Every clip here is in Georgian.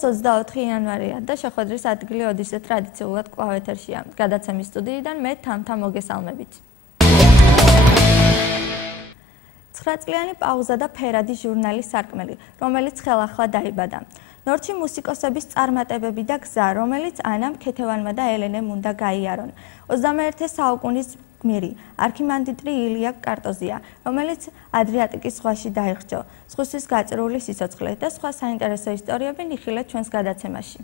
2024 იანვარია და შეხვედრის ადგილი ოდიშზე ტრადიციულად კვლავ ეთერშია. გადაცემის სტუდიიდან მე თამთა მოგესალმებით. 9 წლიანი პაუზა და ფერადი ჟურნალის სარკმელი, რომელიც ხელახლა დაიბადა. ნორჩი მუსიკოსების წარმატებები და გზა, რომელიც ანამ ქეთევანმა და ელენემ უნდა გაიარონ. 21 საუკუნის გმირი, არქიმანდრიტი ილია კარტოზია, რომელიც ადრიატიკის ზღვაში დაიხრჯო. ზღვისთვის გაწირული სიცოცხლე და სხვა საინტერესო ისტორიები ნიხილეთ ჩვენს გადაცემაში.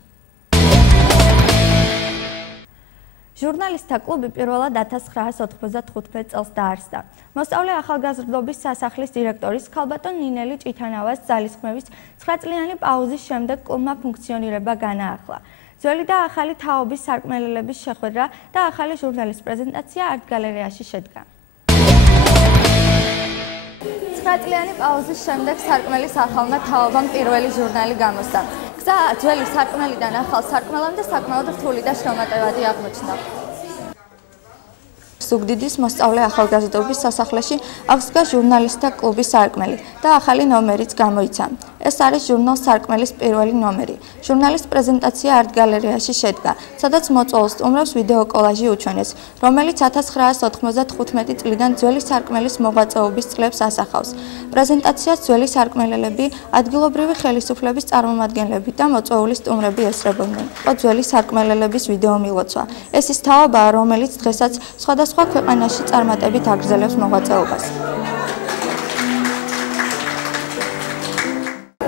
ჟურნალისტთა კლუბი პირველად 1995 წელს დაარსდა. მოსწავლე ახალგაზრდობის სასახლის დირექტორის ქალბატონ ნინელი ჭითანავას ძალისხმევის 9 წლიანი პაუზის შემდეგ კლუბმა ფუნქციონირება განაახლა. ძველი და ახალი თაობის სარკმელელების შეხვედრა და ახალი ჟურნალის პრეზენტაცია არტ გალერეაში შედგა. 9 წლიანი პაუზის შემდეგ სარკმელის ახალმა თაობამ პირველი ჟურნალი გამოსცა. გზა ძველი სარკმელიდან ახალ სარკმელამდე საკმაოდ რთული და შრომატევადი აღმოჩნდა. ზუგდიდის მოსწავლე ახალგაზრდობის სასახლეში აღსდგა ჟურნალისტთა კლუბის სარკმელი და ახალი ნომერიც გამოიცა. ეს არის ჟურნალ სარკმელის პირველი ნომერი. ჟურნალის პრეზენტაცია არტ გალერეაში შედგა, სადაც მოწვეულ სტუმრებს ვიდეო კოლაჟი უჩვენეს, რომელიც 1995 წლიდან ძველი სარკმელის მოღვაწეობის წლებს ასახავს. პრეზენტაციას ძველი სარკმელელები, ადგილობრივი ხელისუფლების წარმომადგენლები და მოწვეული სტუმრები ესწრებოდნენ. ძველი სარკმელელების ვიდეო მილოცვა. ეს ის თაობაა, რომელიც დღესაც სხვადასხვა ქვეყანაში წარმატებით აგრძელებს მოღვაწეობას.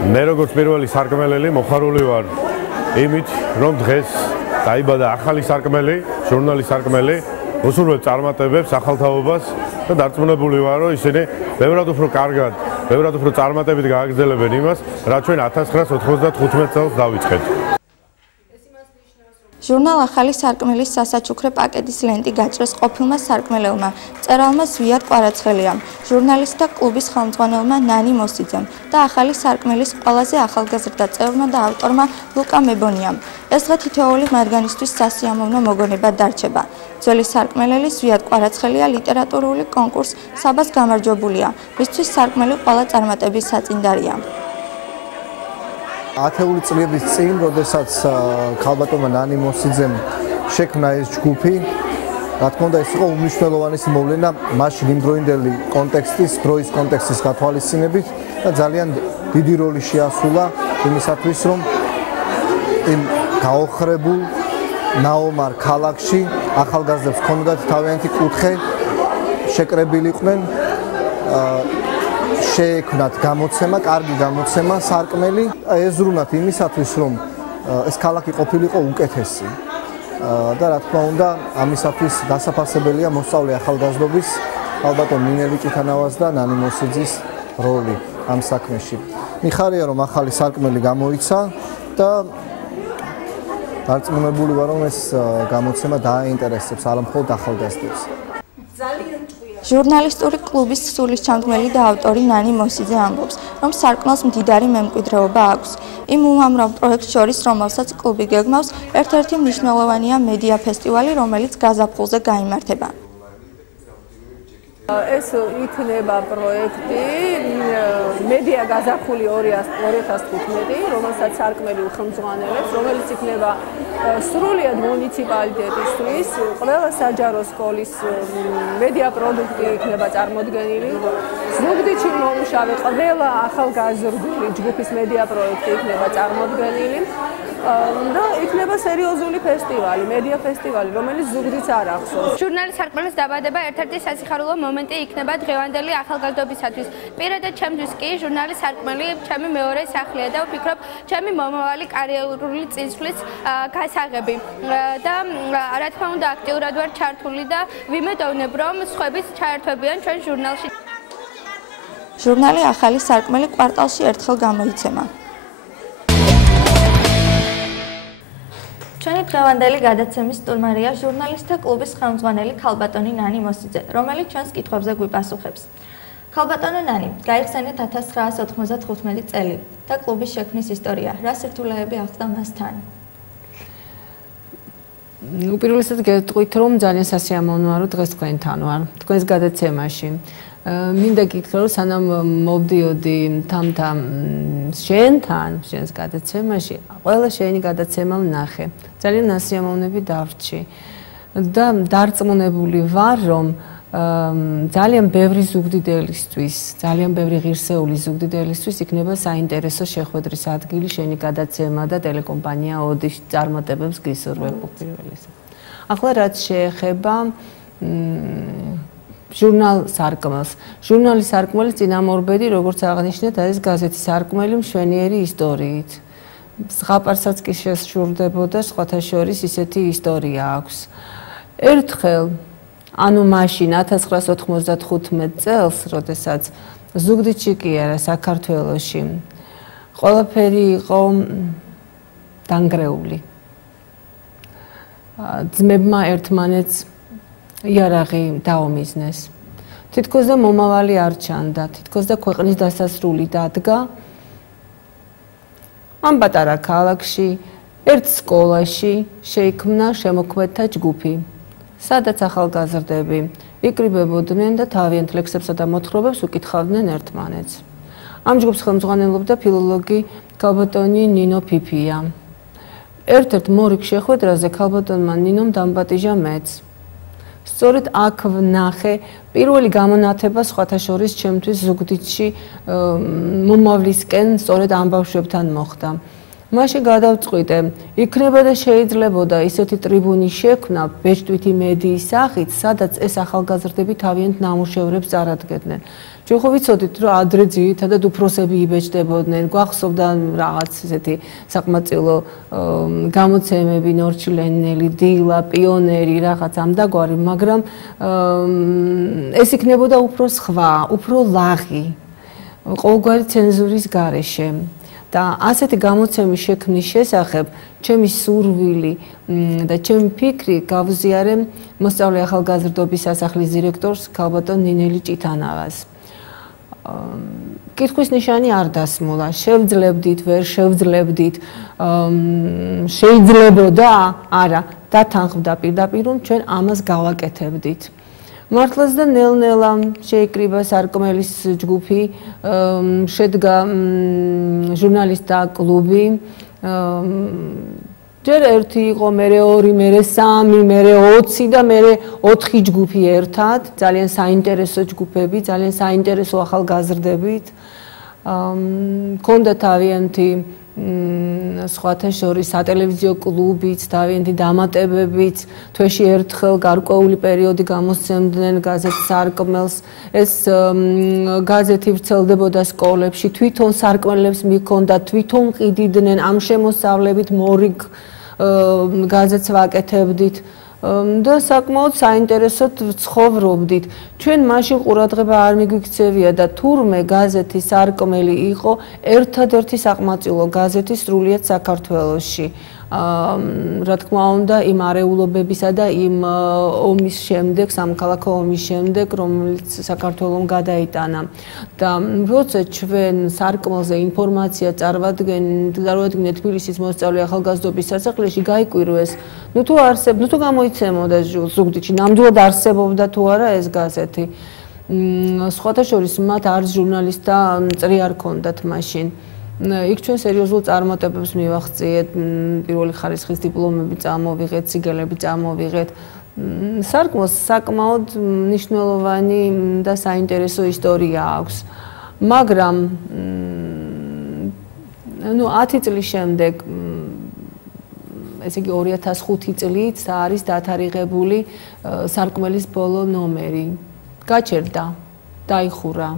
მე როგორც პირველი სარკმელელი მოხარული ვარ იმით, რომ დღეს დაიბადა ახალი სარკმელი, ჟურნალის სარკმელი, უსურვებ წარმატებებს, ახალთაობას და დარწმუნებული ვარ, რომ ისინი ბევრად უფრო კარგად, ბევრად უფრო წარმატებით გააგრძელებენ იმას, რაც ჩვენ 1995 წელს დავიწყეთ. ჟურნალ ახალი სარკმელის სასაჩუქრე პაკეტის ლენტი გაჭრეს ყოფილმა სარკმელელმა, მწერალმა ზვიად კვარაცხელიამ, ჟურნალისტთა კლუბის ხელმძღვანელმა ნანი მოსიძემ და ახალი სარკმელის ყველაზე ახალგაზრდა წევრმა და ავტორმა ლუკა მებონიამ. ეს დღე თითოეული მათგანისთვის სასიამოვნო მოგონება დარჩება. ძველი სარკმელელი ზვიად კვარაცხელია ლიტერატურული კონკურს საბას გამარჯვებულია, მისთვის სარკმელი ყველა წარმატების საწინდარია. ათეული წლების წინ, როდესაც ქალბატონმა ნანი მოსიძემ შექმნა ეს ჯგუფი, რა თქმა უნდა, ეს იყო უმნიშვნელოვანესი მოვლენა მაშინ იმდროინდელი კონტექსტის, დროის კონტექსტის გათვალისწინებით და ძალიან დიდი როლი შეასრულა იმისათვის, რომ იმ გაოხრებულ ნაომარ ქალაქში ახალგაზრდებს ჰქონდათ თავიანთი კუთხე, შეკრებილიყვნენ, შეექმნათ გამოცემა, კარგი გამოცემა, სარკმელი, ეზრუნათ იმისათვის, რომ ეს ქალაქი ყოფილიყო უკეთესი. და რა თქმა უნდა, ამისათვის დასაფასებელია მოსწავლე ახალგაზრდობის ქალბატონ ნინელი ჭითანავას და ნანი მოსიძის როლი ამ საქმეში. მიხარია, რომ ახალი სარკმელი გამოიცა და დარწმუნებული ვარ, რომ ეს გამოცემა დააინტერესებს არა მხოლოდ ახალგაზრდებს. ჟურნალისტური კლუბის სულისჩამდგმელი და ავტორი ნანი მოსიძე ამბობს, რომ სარკმელს მდიდარი მემკვიდრეობა აქვს. იმ უამრავ პროექტს შორის, რომელსაც კლუბი გეგმავს, ერთ-ერთი მნიშვნელოვანია მედია ფესტივალი, რომელიც გაზაფხულზე გაიმართება. ეს იქნება პროექტი მედია გაზაფხული 2015, რომელსაც სარკმელი ხელმძღვანელებს, რომელიც იქნება სრულიად მუნიციპალიტეტისთვის, ყველა საჯარო სკოლის მედია პროდუქტი იქნება წარმოდგენილი. ზუგდიდში მომუშავე ყველა ახალგაზრდული ჯგუფის მედია პროექტი იქნება წარმოდგენილი. და იქნება სერიოზული ფესტივალი, მედია ფესტივალი, რომელიც ზუგდიდს არ ახსოვს. ჟურნალის სარკმელის დაბადება ერთ-ერთი სასიხარულო მომენტი იქნება დღევანდელი ახალგაზრდობისათვის. პირადად ჩემთვის კი ჟურნალის სარკმელი ჩემი მეორე სახლია და ვფიქრობ, ჩემი მომავალი კარიერული წინსვლის გასაღები. და რა თქმა უნდა, აქტიურად ვარ ჩართული და ვიმედოვნებ, რომ სხვაებიც ჩაერთვებიან ჩვენ ჟურნალში. ჟურნალი ახალი სარკმელი კვარტალში ერთხელ გამოიცემა. ჩვენი დღევანდელი გადაცემის სტუმარია ჟურნალისტთა კლუბის ხელმძღვანელი ქალბატონი ნანი მოსიძე, რომელიც ჩვენს კითხვებზე გვიპასუხებს. ქალბატონო ნანი, გაიხსენეთ 1995 წელი და კლუბის შექმნის ისტორია. რა სირთულეები ახლდა მასთან? უპირველესად გეტყვით, რომ ძალიან სასიამოვნოა, რომ დღეს თქვენთან ვარ, თქვენს გადაცემაში. მინდა გითხრა რომ სანამ მოვდიოდი თამთან შენთან შენს გადაცემაში ყველა შენი გადაცემა ვნახე ძალიან ნასიამოვნები დავრჩი და დარწმუნებული ვარ რომ ძალიან ბევრი ზუგდიდელისთვის ძალიან ბევრი ღირსეული ზუგდიდელისთვის იქნება საინტერესო შეხვედრის ადგილი შენი გადაცემა და ტელეკომპანია ოდის წარმატებებს გისურვებ უპირველესად ახლა რაც შეეხება ჟურნალ სარკმელს. ჟურნალი სარკმელი წინამორბედი, როგორც აღნიშნეთ, არის გაზეთი სარკმელი მშვენიერი ისტორიით. ზღაპარსაც კი შესრულდებოდა სხვათა შორის ისეთი ისტორია აქვს. ერთხელ, ანუ მაშინ 1995 წელს, როდესაც ზუგდიდში კი არა საქართველოში, ყველაფერი იყო დანგრეული. ძმებმა ერთმანეთს იარაღი დაომიზნეს. თითქოს და მომავალი არ ჩანდა, თითქოს და ქვეყნის დასასრული დადგა. ამ პატარა ქალაქში, ერთ სკოლაში შეიქმნა შემოქმედთა ჯგუფი, სადაც ახალგაზრდები იკრიბებოდნენ და თავიანთ ლექსებსა და მოთხრობებს უკითხავდნენ ერთმანეთს. ამ ჯგუფს ხელმძღვანელობდა ფილოლოგი ქალბატონი ნინო ფიფია. ერთ-ერთ მორიგ შეხვედრაზე ქალბატონმა ნინომ დამპატიჟა მეც. სწორედ აქ ვნახე პირველი გამონათება სხვათა შორის ჩემთვის ზუგდიდში მომავლისკენ სწორედ ამ ბავშვებთან მოხდა. მაშინ გადავწყვიტე, იქნება და შეიძლებოდა ისეთი ტრიბუნი შექმნა ბეჭდვითი მედიის სახით, სადაც ეს ახალგაზრდები თავიანთ ნამუშევრებს წარადგენდნენ. ჩვენ ხო ვიცოდით, რომ ადრე ძირითადად უფროსები იბეჭდებოდნენ, გვახსოვდა რაღაც ესეთი საკმაწყილო გამოცემები, ნორჩილენელი, დილა, პიონერი, რაღაც ამდაგვარი, მაგრამ ეს იქნებოდა უფრო სხვა, უფრო ლაღი, ყოველგვარი ცენზურის გარეშე. და ასეთი გამოცემის შექმნის შესახებ ჩემი სურვილი და ჩემი ფიქრი გავზიარე მოსწავლე ახალგაზრდობის სასახლის დირექტორს ქალბატონ ნინელი ჭიტანავას. კითხვის ნიშანი არ დასმულა, შევძლებდით, ვერ შევძლებდით, შეიძლებოდა, არა, დათანხმდა პირდაპირ, რომ ჩვენ ამას გავაკეთებდით. მართლაც და ნელ-ნელა შეიკრიბა სარკმელის ჯგუფი, შედგა ჟურნალისტთა კლუბი. ჯერ ერთი იყო, მერე ორი, მერე სამი, მერე 20 და მერე 4 ჯგუფი ერთად, ძალიან საინტერესო ჯგუფები, ძალიან საინტერესო ახალგაზრდებით. ჰქონდა თავიანთი სხვათა შორის სატელევიზიო კლუბიც, თავიანთი დამატებებიც, თვეში ერთხელ გარკვეული პერიოდი გამოსცემდნენ გაზეთ სარკმელს. ეს გაზეთი ვრცელდებოდა სკოლებში, თვითონ სარკმელებს მიქონდა, თვითონ ყიდიდნენ, ამ შემოსავლებით მორიგ გაზეთს ვაკეთებდით. და საკმაოდ საინტერესოდ ცხოვრობდით. ჩვენ მაშინ ყურადღება არ მიგვიქცევია და თურმე გაზეთი სარკმელი იყო ერთადერთი საკმაწყილო გაზეთი სრულიად საქართველოში. რა თქმა უნდა, იმ არეულობებისა და იმ ომის შემდეგ, სამოქალაქო ომის შემდეგ, რომელიც საქართველომ გადაიტანა. და როცა ჩვენ სარკმელზე ინფორმაცია წარვადგინეთ თბილისის მოსწავლე ახალგაზრდობის სასახლეში, გაიკვირვეს, თუ გამოიცემოდა ზუგდიდში, ნამდვილად არსებობდა თუ არა ეს გაზეთი. სხვათა შორის მათ არც ჟურნალისტ და წრი არ ჰქონდათ მაშინ. იქ ჩვენ სერიოზულ წარმატებებს მივაღწიეთ, პირველი ხარისხის დიპლომები წამოვიღეთ, სიგელები წამოვიღეთ. სარკმელს საკმაოდ მნიშვნელოვანი და საინტერესო ისტორია აქვს. მაგრამ 10 წლის შემდეგ, ესე იგი 2005 წლით არის დათარიღებული სარკმელის ბოლო ნომერი. გაჩერდა, დაიხურა.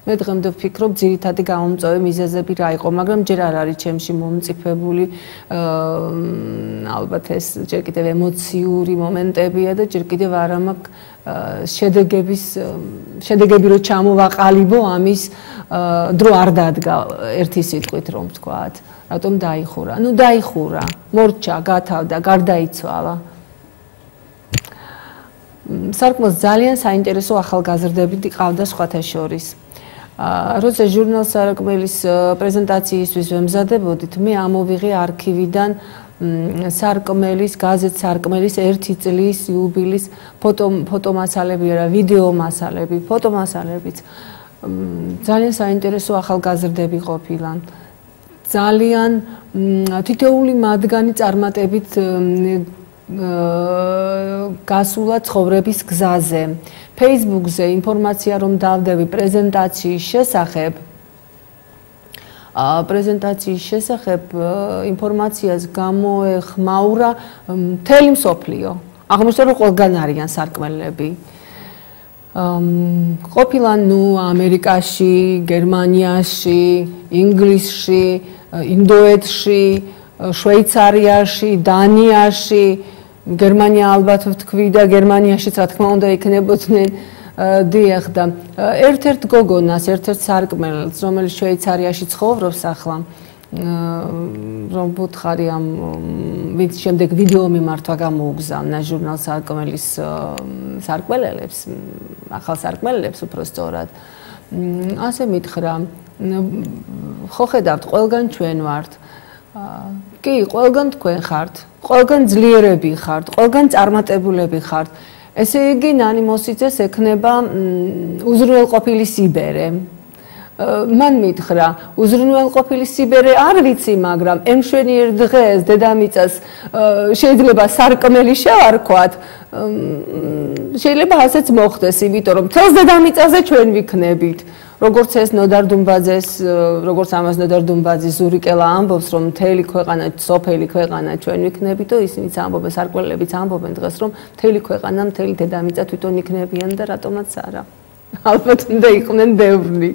მე დღემდე ვფიქრობ, ძირითადი გამომწვევი მიზეზები რა იყო, მაგრამ ჯერ არ არის ჩემში მომწიფებული. ალბათ ეს ჯერ კიდევ ემოციური მომენტებია და ჯერ კიდევ არ მაქვს შედეგები რო ჩამოვაყალიბო ამის დრო არ დადგა ერთი სიტყვით რომ ვთქვათ. რატომ დაიხურა? დაიხურა, მორჩა, გათავდა, გარდაიცვალა. სარკმელს ძალიან საინტერესო ახალგაზრდები ყავდა სხვათა შორის. როცა ჟურნალ სარკმელის პრეზენტაციისთვის ვემზადებოდით, მე ამოვიღე არქივიდან სარკმელის, გაზეთ სარკმელის 1 წლის იუბილის ფოტომასალები არა, ვიდეო მასალები, ფოტომასალებიც. ძალიან საინტერესო ახალგაზრდები ყოფილან. ძალიან თითოეული მათგანი წარმატებით გასულა ცხოვრების გზაზე. Facebook-ზე ინფორმაცია რომ დავდები პრეზენტაციის შესახებ ინფორმაციას გამოეხმაურა მთელი მსოფლიო. აღმოჩნდა რომ ყველგან არიან სარკმელები. ყოფილან ამერიკაში, გერმანიაში, ინგლისში, ინდოეთში, შვეიცარიაში, დანიაში, გერმანია ალბათ ვთქვი და გერმანიაშიც რა თქმა უნდა იქნებოდნენ დიახ და ერთ-ერთ გოგონას, ერთ-ერთ სარკმელს, რომელიც შვეიცარიაში ცხოვრობს ახლა, რომ ვუთხარი ამ ვინც შემდეგ ვიდეო მიმართვა გამოუგზავნა ჟურნალ სარკმელის სარკმელელებს, ახალ სარკმელებს უფრო სწორად. ასე მითხრა, ხო ხედავთ, ყველგან ჩვენ ვართ. კი, ყველგან თქვენ ხართ, ყველგან ძლიერები ხართ, ყველგან წარმატებულები ხართ. ესე იგი, ნანი მოსიძეს ექნება უზრუნველყოფილი სიბერე. მან მითხრა, უზრუნველყოფილი სიბერე არ ვიცი, მაგრამ ემშვენიერ დღეს დედამიწას შეიძლება სარკმელი შევარქვათ. შეიძლება ასეც მოხდეს, იმიტომ რომ მთელს დედამიწაზე ჩვენ ვიქნებით. როგორც ეს ნოდარ დუმბაძეს, როგორც ამას ნოდარ დუმბაძის ზურიკელა ამბობს, რომ მთელი ქვეყანა, სოფელი ქვეყანა ჩვენ ვიქნებით და ისინიც ამბობენ, სარკმელებიც ამბობენ დღეს, რომ მთელი ქვეყანა, მთელი დედამიწა თვითონ იქნებიან და რატომაც არა. ალბათ უნდა იყვნენ ბევრი.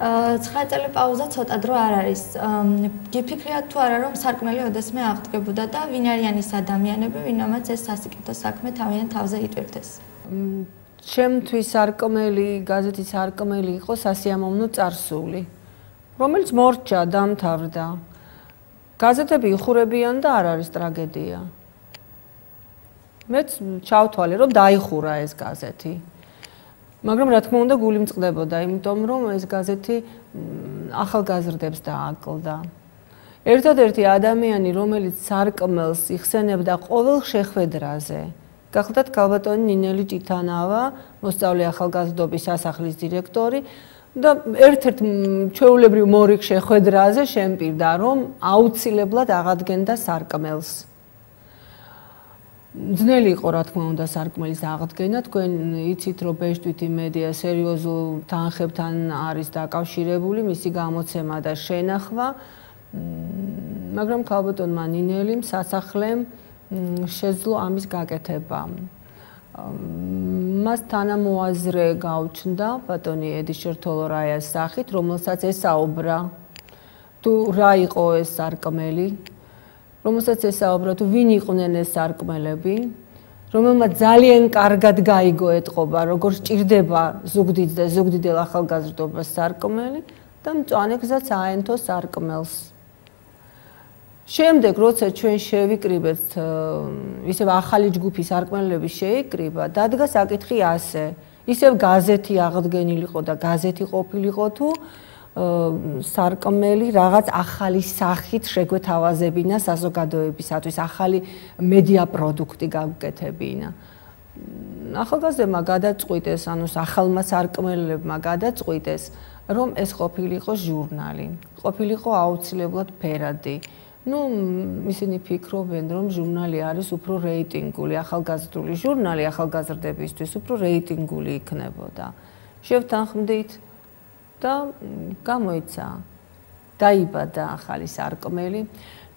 9 წელი პაუზა ცოტა დრო არ არის. გიფიქრიათ თუ არა რომ სარკმელი ოდესმე აღდგებოდა და ვინ არიან ის ადამიანები, ვინომაც ეს სასიკეთო საქმე თავიანთ თავზე იტვირთეს? ჩემთვის სარკმელი, გაზეთის სარკმელი იყო სასიამოვნო წარსული, რომელიც მორჩა, დამთავრდა. გაზეთები იხურებიან და არ არის ტრაგედია. მეც ჩავთვალე, რომ დაიხურა ეს გაზეთი. მაგრამ რა თქმა უნდა გული მწყდებოდა, იმიტომ რომ ეს გაზეთი ახალგაზრდებს დააკლდა. ერთადერთი ადამიანი, რომელიც სარკმელს იხსენებდა ყოველ შეხვედრაზე, გახლდათ ქალბატონი ნინელი ჭიტანავა, მოსწავლე ახალგაზრდობის სასახლის დირექტორი და ერთ-ერთ ჩვეულებრივ მორიგ შეხვედრაზე შემპირდა, რომ აუცილებლად აღადგენდა სარკმელს. ძნელი იყო რა თქმა უნდა სარკმელის აღდგენა, თქვენ იცით რომ ბეშტვითი მედია სერიოზულ თანხებთან არის დაკავშირებული, მისი გამოცემა და შენახვა, მაგრამ ქალბატონმა ნინელიმ სასახლემ შეძლო ამის გაკეთება. მას თანამოაზრე გაუჩნდა ბატონი ედიშერ თოლორაიას სახით, რომელსაც ესაუბრა თუ რა იყო ეს სარკმელი, რომელსაც ესაუბრა თუ ვინ იყვნენ ეს სარკმელები, რომელმაც ძალიან კარგად გაიგო ეტყობა, როგორ სჭირდება ზუგდიდს და ზუგდიდელ ახალგაზრდობას სარკმელი და მწვანე გზაც აენთო სარკმელს. შემდეგ, როცა ჩვენ შევიკრიბეთ, ისევ ახალი ჯგუფი სარკმელები შეიკრიბა, დადგა საკითხი ასე. ისევ გაზეთი აღდგენილიყო და გაზეთი ყოფილიყო თუ სარკმელი რაღაც ახალი სახით შეგვეთავაზებინა საზოგადოებისათვის, ახალი მედია პროდუქტი გავუკეთებინა. ახალგაზრდებმა გადაწყვიტეს, ანუ ახალმა სარკმელებმა გადაწყვიტეს, რომ ეს ყოფილიყო ჟურნალი, ყოფილიყო აუცილებლად ფერადი. ისინი ფიქრობენ, რომ ჟურნალი არის უფრო რეიტინგული, ახალგაზრდული ჟურნალი ახალგაზრდებისთვის უფრო რეიტინგული იქნებოდა. შევთანხმდით და გამოიცა. დაიბადა ახალი სარკმელი.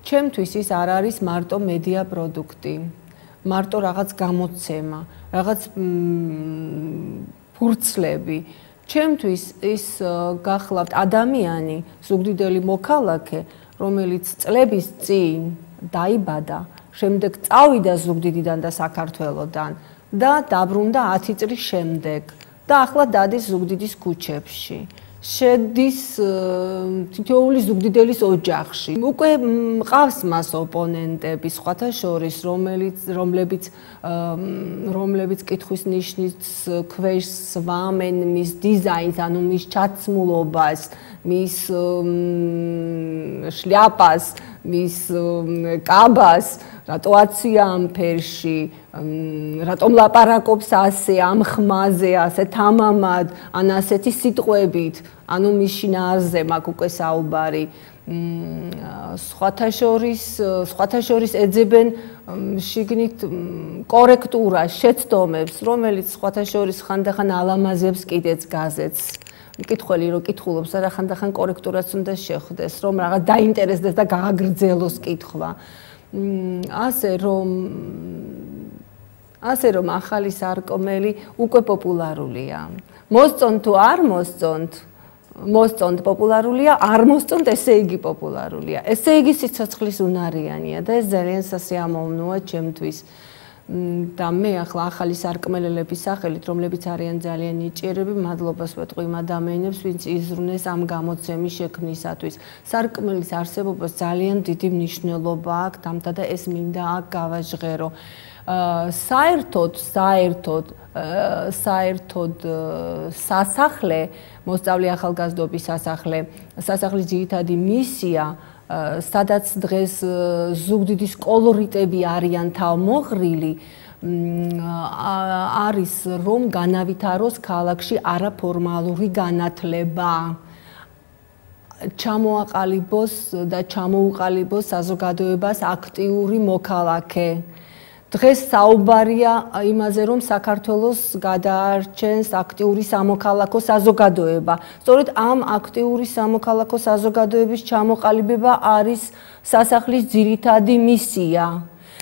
ჩემთვის ის არ არის მარტო მედია პროდუქტი, მარტო რაღაც გამოცემა, რაღაც ფურცლები. ჩემთვის ის გახლავთ ადამიანი, ზუგდიდელი მოქალაქე, რომელიც წლების წინ დაიბადა, შემდეგ წავიდა ზუგდიდიდან და საქართველოდან და დაბრუნდა 10 წლის შემდეგ და ახლა დადის ზუგდიდის ქუჩებში. შედის თითოეული ზუგდიდელის ოჯახში. უკვე მყავს მას ოპონენტები, სხვათა შორის, რომლებიც კითხვის ნიშნის ქვეშ სვამენ მის დიზაინს, ანუ მის ჩაცმულობას მის შლიაპას, მის კაბას, რატო აცია ამ ფერში, რატომ ლაპარაკობს ასე ამ ხმაზე, ასე თამამად, ან ასეთი სიტყვებით, ანუ მის შინაარსზე მაქვს უკვე საუბარი. სხვათა შორის ეძებენ შიგნით კორექტურას, შეცდომებს, რომელიც სხვათა შორის ხანდახან ალამაზებს კიდეც გაზეთს. მკითხველი რო კითხულობს, არა ხანდახან კორექტურაც უნდა შეხვდეს, რომ რაღაც დაინტერესდეს და გააგრძელოს კითხვა. ასე რომ ახალი სარკმელი უკვე პოპულარულია. მოსწონთ თუ არ მოსწონთ პოპულარულია, არ მოსწონთ ესე იგი პოპულარულია. ესე იგი სიცოცხლის უნარიანია და ეს ძალიან სასიამოვნოა ჩემთვის. და მე ახლა ახალი სარკმელელების სახელით, რომლებიც არიან ძალიან ნიჭიერები, მადლობას ვეთქვი იმ ადამიანებს, ვინც იზრუნეს ამ გამოცემის შექმნისათვის. სარკმელის არსებობას ძალიან დიდი მნიშვნელობა აქვს, თამთა და ეს მინდა აქ გავაჟღერო. საერთოდ სასახლე, მოსწავლე ახალგაზრდობის სასახლის ძირითადი მისია, სადაც დღეს ზუგდიდის კოლორიტები არიან თავმოღრილი, არის რომ განავითაროს ქალაქში არაფორმალური განათლება. ჩამოაყალიბოს და ჩამოუყალიბოს საზოგადოებას აქტიური მოქალაქე. დღეს საუბარია იმაზე, რომ საქართველოს გადაარჩენს აქტიური სამოქალაქო საზოგადოება. სწორედ ამ აქტიური სამოქალაქო საზოგადოების ჩამოყალიბება არის სასახლის ძირითადი მისია.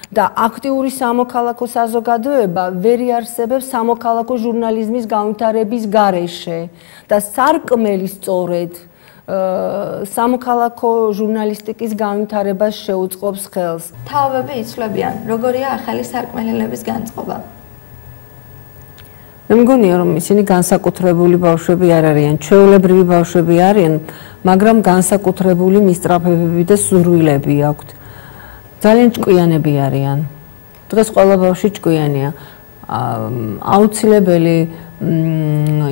და აქტიური სამოქალაქო საზოგადოება ვერ იარსებებს სამოქალაქო ჟურნალიზმის განვითარების გარეშე და სარკმელი სწორედ სამოქალაქო ჟურნალისტიკის განვითარებას შეუწყობს ხელს. თაობები იცვლებიან, როგორია ახალი სარკმელელების განწყობა? მე მგონია, რომ ისინი განსაკუთრებული ბავშვები არ არიან, ჩვეულებრივი ბავშვები არიან, მაგრამ განსაკუთრებული მისწრაფებები და სურვილები აქვთ. ძალიან ჭკვიანები არიან. დღეს ყველა ბავშვი ჭკვიანია. აუცილებელი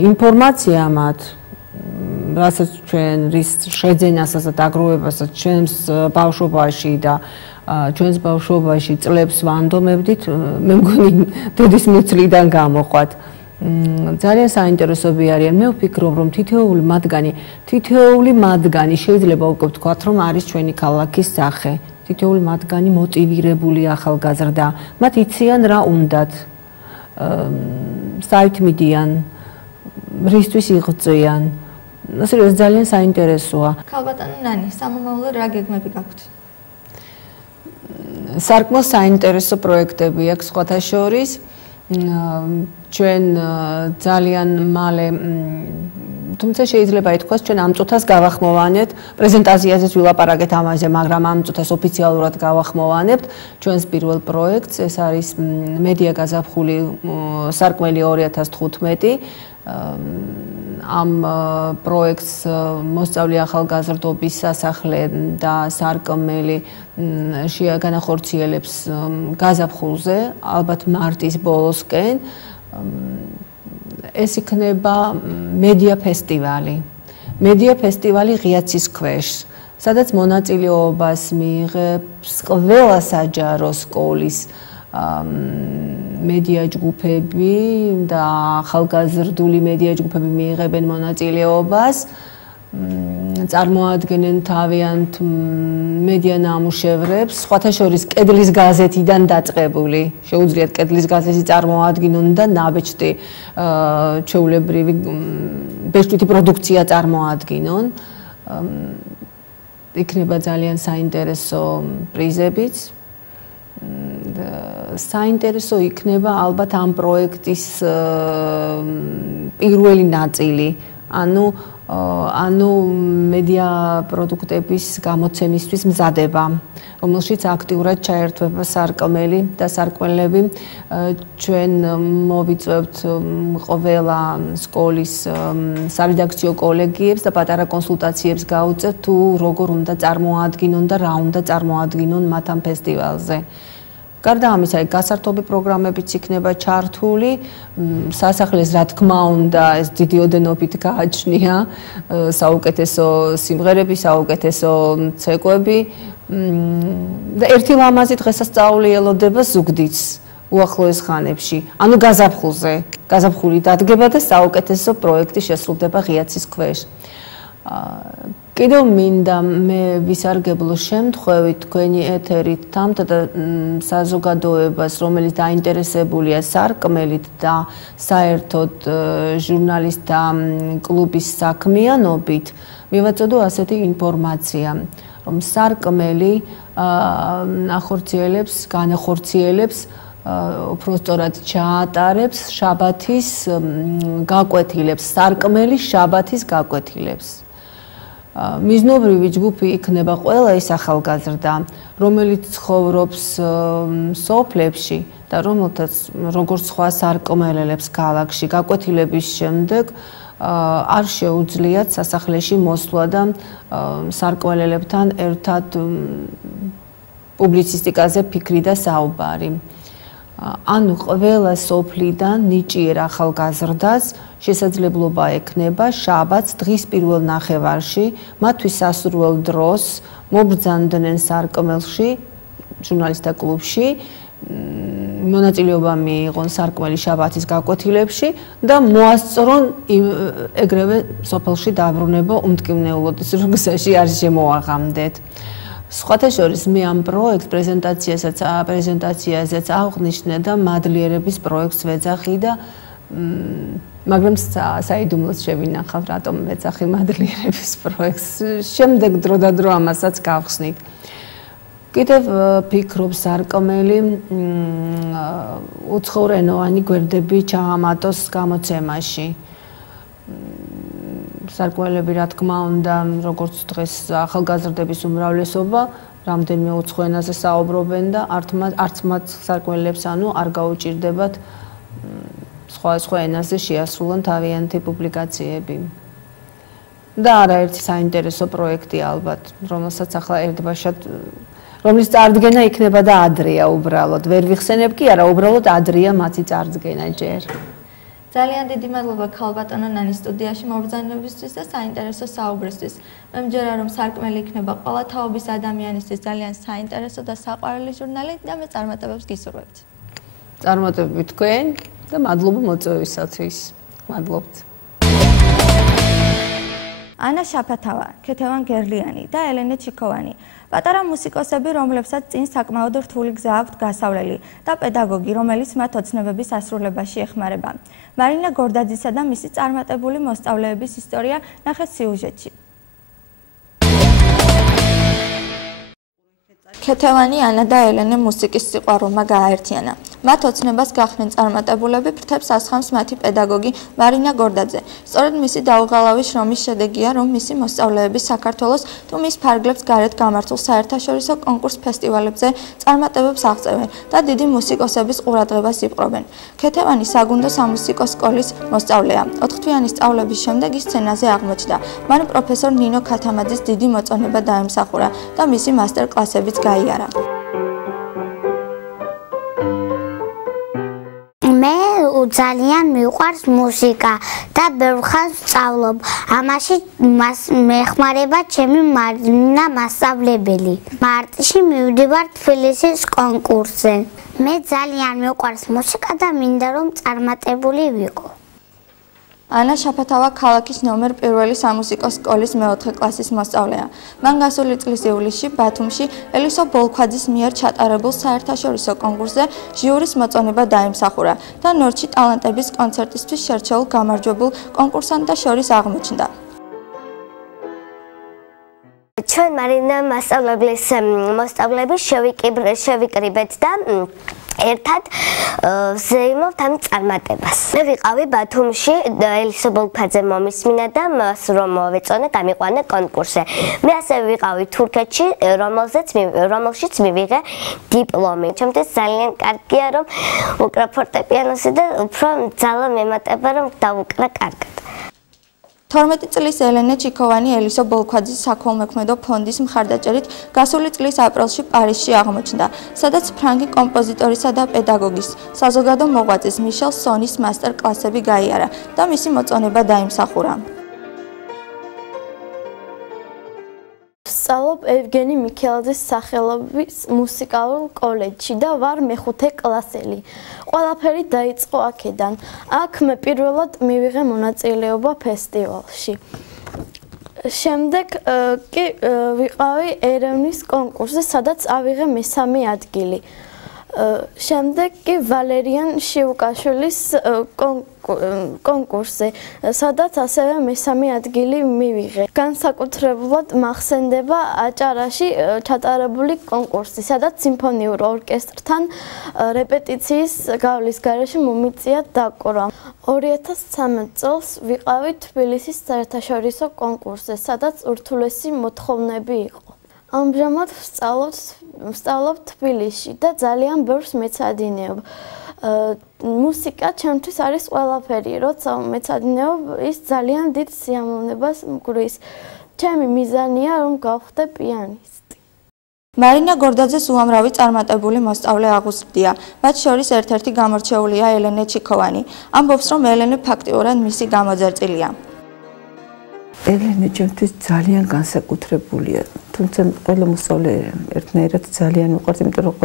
ინფორმაცია მათ რასაც ჩვენ რის შეძენასაც და დაგროვებასაც ჩვენს ბავშვობაში და ჩვენს ბავშვობაში წლებს ვანდომებდით, მე მგონი დედის მუცლიდან გამოყვათ. ძალიან საინტერესოები არიან. მე ვფიქრობ, რომ თითოეული მათგანი შეიძლება უკვე ვთქვათ, რომ არის ჩვენი ქალაქის სახე. თითოეული მათგანი მოტივირებული ახალგაზრდა. მათ იციან რა უნდათ. საერთმიდიან, რისთვის იღწვიან. ასე რომ ეს ძალიან საინტერესოა. ქალბატონო ნანი, სამომავლო რა გეგმები გაქვთ? სარკმელს საინტერესო პროექტები აქვს სხვათა შორის. ჩვენ ძალიან მალე თუმცა შეიძლება ითქვას ჩვენ ამ წუთას გავახმოვანებთ პრეზენტაციაზეც ვილაპარაკეთ ამაზე, მაგრამ ამ წუთას ოფიციალურად გავახმოვანებთ ჩვენს პირველ პროექტს. ეს არის მედია გაზაფხული სარკმელი 2015. ამ პროექტს მოსწავლე ახალგაზრდობის სასახლე და სარკმელი განახორციელებს გაზაფხულზე, ალბათ მარტის ბოლოსკენ. ეს იქნება მედია ფესტივალი. მედია ფესტივალი ღიაცის ქვეშ, სადაც მონაწილეობას მიიღებს ყველა საჯარო სკოლის მედია ჯგუფები და ახალგაზრდული მედია ჯგუფები მიიღებენ მონაწილეობას. წარმოადგენენ თავიანთ მედია ნამუშევრებს, სხვათა შორის კედლის გაზეთიდან დაწყებული. შეუძლიათ კედლის გაზეთი წარმოადგენონ და ნაბეჭდი ჩვეულებრივი ბეჭდვითი პროდუქცია წარმოადგენონ. იქნება ძალიან საინტერესო პრიზებიც. საინტერესო იქნება ალბათ ამ პროექტის პირველი ნაწილი. ანუ მედია პროდუქტების გამოცემისთვის მზადება, რომელშიც აქტიურად ჩაერთვება სარკმელი და სარკმელები. ჩვენ მოვიწვევთ ყველა სკოლის სარედაქციო კოლეგიებს და პატარა კონსულტაციებს გავუწევთ თუ როგორ უნდა წარმოადგინონ და რა უნდა წარმოადგინონ მათ ამ ფესტივალზე. გარდა ამისა, გასართობი პროგრამებიც იქნება ჩართული, სასახლეს რა თქმა უნდა, ეს დიდი ოდენობით გააჩნია, საუკეთესო სიმღერები, საუკეთესო ცეკვები და ერთი ლამაზი დღესასწაული ელოდება ზუგდიდს უახლოეს ხანებში. ანუ გაზაფხული დადგება და საუკეთესო პროექტი შესრულდება ღიაცის ქვეშ. კიდევ მინდა მე ვისარგებლო შემთხვევით თქვენი ეთერით თამთა და საზოგადოებას, რომელიც დაინტერესებულია სარკმელით და საერთოდ ჟურნალისტთა კლუბის საქმიანობით, მივაწოდო ასეთი ინფორმაცია, რომ სარკმელი განახორციელებს უпростоრად ჩაატარებს შაბათის გაკვეთილებს, სარკმელი შაბათის გაკვეთილებს. მიზნობრივი ჯგუფი იქნება ყველა ის ახალგაზრდა, რომელიც ცხოვრობს სოფლებში და რომელთაც როგორც სხვა სარკმელელებს ქალაქში გაკვეთილების შემდეგ არ შეუძლიათ სასახლეში მოსვლა და სარკმელელებთან ერთად პუბლიცისტიკაზე ფიქრი და საუბარი. ანუ ყველა სოფლიდან ნიჭიერ ახალგაზრდას შესაძლებლობა ექნება შაბათს დღის პირველ ნახევარში მათთვის სასურველ დროს მობრძანდნენ სარკმელში, ჟურნალისტთა კლუბში, მონაწილეობა მიიღონ სარკმელი შაბათის გაკვეთილებში და მოასწრონ ეგრევე სოფელში დაბრუნება უმტკივნეულოდ რუგზაში არ შემოაღამდეთ. სხვათა შორის მე ამ პროექტ პრეზენტაციაზეც აღვნიშნე და მადლიერების პროექტს ვეძახი და მაგრამ საიდუმლოს შევინახავ რატომ ვეძახი მადლიერების პროექტს. შემდეგ დრო და დრო ამასაც გავხსნით. კიდევ ფიქრობ სარკმელი უცხოენოვანი გვერდები ჩაამატოს გამოცემაში. სარკმელები რა თქმა უნდა, როგორც დღეს ახალგაზრდების უმრავლესობა, რამდენიმე უცხო ენაზე საუბრობენ და არც მათ სარკმელებს ანუ არ გაუჭირდებათ სხვა ენაზე შეასრულონ თავიანთი პუბლიკაციები. და არაერთი საინტერესო პროექტი ალბათ, რომელსაც ახლა ერთბაშად რომლის წარდგენა იქნება და ადრეა უბრალოდ. ვერ ვიხსენებ კი არა, უბრალოდ ადრეა მათი წარდგენა ჯერ. ძალიან დიდი მადლობა ქალბატონო ნანის სტუდიაში მობრძანებისთვის და საინტერესო საუბრისთვის. მე მჯერა რომ სარკმელი იქნება ყველა თაობის ადამიანისთვის ძალიან საინტერესო და საყვარელი ჟურნალი და მე წარმატებებს გისურვებთ. წარმატებები თქვენ და მადლობა მოწვევისათვის. მადლობთ. ანა შაფათავა, ქეთევან გერლიანი და ელენე ჩიქოვანი. პატარა მუსიკოსები, რომლებსაც წინ საკმაოდ რთული გზა აქვთ გასავლელი და პედაგოგი, რომელიც მათ ოცნებების ასრულებაში ეხმარება. მარინა გორდაძისა და მისი წარმატებული მოსწავლეების ისტორია ნახეთ სიუჟეტში. ქეთევანი ანა და ელენე მუსიკის სიყვარულმა გააერთიანა. მათ ოცნებას გახდნენ წარმატებულები, ფრთებს ასხამს მათი პედაგოგი მარინა გორდაძე. სწორედ მისი დაუღალავი შრომის შედეგია, რომ მისი მოსწავლეები საქართველოს თუ მის ფარგლებს გარეთ გამართულ საერთაშორისო კონკურს ფესტივალებზე წარმატებებს აღწევენ და დიდი მუსიკოსების ყურადღებას იპყრობენ. ქეთევანი საგუნდო სამუსიკო სკოლის მოსწავლეა. 4 თვიანი სწავლების შემდეგ ის სცენაზე აღმოჩნდა. მან პროფესორ ნინო ქათამაძის დიდი მოწონება დაემსახურა და მისი მასტერ კლასებიც გაიარა. მე ძალიან მიყვარს მუსიკა და ბევრ ხანს ვსწავლობ. ამაში მეხმარება ჩემი მარინა მასწავლებელი. მარტში მივდივარ თბილისის კონკურსზე. მე ძალიან მიყვარს მუსიკა და მინდა რომ წარმატებული ვიყო. ანა შაფათავა ქალაქის ნომერ 1 სამუსიკო სკოლის მე-4 კლასის მოსწავლეა. მან გასული წლის ივლისში ბათუმში ელისო ბოლქვაძის მიერ ჩატარებულ საერთაშორისო კონკურსზე ჟიურის მოწონება დაემსახურა და ნორჩი ტალანტების კონცერტისთვის შერჩეულ გამარჯვებულ კონკურსანტთა შორის აღმოჩნდა. ჩვენ მარინა მასწავლებლის მოსწავლეები შევიკრიბეთ და ერთად ვზეიმობთ ამ წარმატებას. მე ვიყავი ბათუმში ელისო ბოლქვაძე მომისმინა და მას რომ მოვეწონა გამიყვანა კონკურსზე. მე ასევე ვიყავი თურქეთში, რომელშიც მივიღე დიპლომი. ჩემთვის ძალიან კარგია რომ უკრა ფორტეპიანოსი და უფრო ძალა მემატება რომ დავუკრა კარგად. 12 წლის ელენე ჩიქოვანი ელისო ბოლქვაძის საქველმოქმედო ფონდის მხარდაჭერით გასული წლის აპრილში პარიზში აღმოჩნდა, სადაც ფრანგი კომპოზიტორისა და პედაგოგის, საზოგადო მოღვაწის მიშელ სონის მასტერ-კლასები გაიარა და მისი მოწონება დაიმსახურა. ვსწავლობ ევგენი მიქელაძის სახელობის მუსიკალურ კოლეჯში და ვარ მეხუთე კლასელი. ყველაფერი დაიწყო აქედან. აქ მე პირველად მივიღე მონაწილეობა ფესტივალში. შემდეგ კი ვიყავი ერევნის კონკურსზე, სადაც ავიღე მესამე ადგილი. შემდეგ კი ვალერიან შიუკაშვილის კონკურსზე, სადაც ასევე მესამე ადგილი მივიღე. განსაკუთრებულად მახსენდება აჭარაში ჩატარებული კონკურსი, სადაც სიმფონიურ ორკესტრთან რეპეტიციის გავლის გარეშე მომიწია დაკვრა. 2013 წელს ვიყავი თბილისის საერთაშორისო კონკურსზე, სადაც ურთულესი მოთხოვნები იყო. ამჟამად ვსწავლობ თბილისში და ძალიან ბევრს მეცადინეობ. მუსიკა ჩემთვის არის ყველაფერი, როცა მეცადინეობ, ის ძალიან დიდ სიამოვნებას მგრის. ჩემი მიზანია რომ გავხდე პიანისტი. მარინა გორდაძეს უამრავი წარმატებული მოსწავლე აღუზრდია. მათ შორის ერთ-ერთი გამორჩეულია ელენე ჩიქოვანი. ამბობს, რომ ელენე ფაქტიურად მისი გამოძერწილია. ელენე ჩემთვის ძალიან განსაკუთრებულია, თუმცა ყველა მოსწავლე ერთნაირად ძალიან მიყვარს, იმიტომ რომ